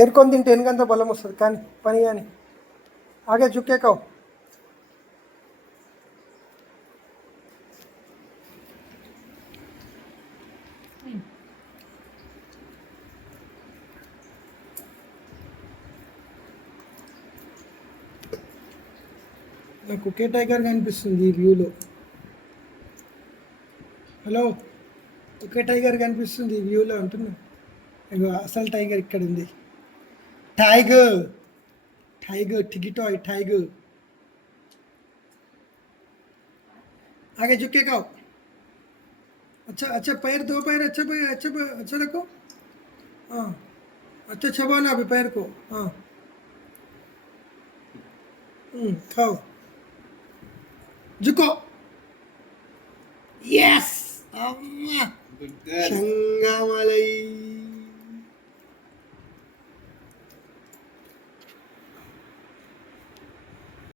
ఏరుకొని తింటే ఎనకంత బలం వస్తుంది కానీ పని కానీ ఆగే చుక్కేకావు నాకు ఒకే టైగర్ కనిపిస్తుంది ఈ వ్యూలో. హలో, ఒకే టైగర్ కనిపిస్తుంది ఈ వ్యూలో అంటున్నా. ఇగో అసలు టైగర్ ఇక్కడ ఉంది. టైగర్ टाइगर टिकिटॉय टाइगर आगे झुके का. अच्छा अच्छा पैर दो पैर अच्छा पैर अच्छा पैर अच्छा रखो. हाँ अच्छा छबाना अभी पैर को. हाँ खाओ झुको. यस